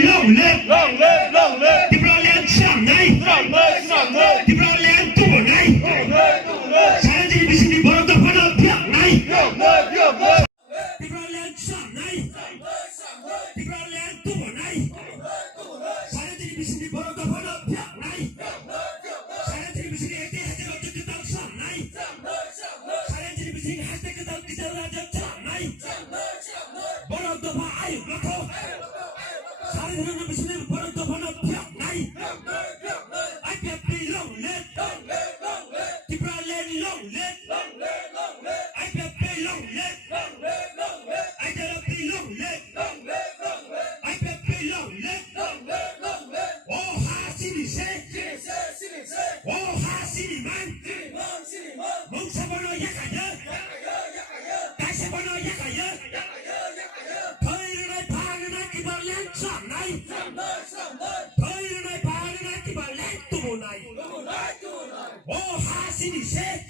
long live. Timberland sang này. Timberland tu này. 사람들이 미신이 벌었다 번호 벽 này. Timberland sang này. Timberland tu này. 사람들이 미신이 벌었다 번호 벽 này. 사람들이 미신이 할 때 어떻게 딱 sang này. 사람들이 미신이 할 때 그다음 기다려져 장 này. 벌었다 봐 아유 놓고. 사람들이 미신이 벌었다 번호 벽 này. I can be long live. Timberland long live. I can be long live. I gotta be long live. I can be long live. Oh ha city say. Oh ha city man. 몽사 번호 약하여. 다시 번호 약하여. 더일어날 바르나 Timberland sang này. 더일어날 바르나 Timberland tu này. Oh ha city say.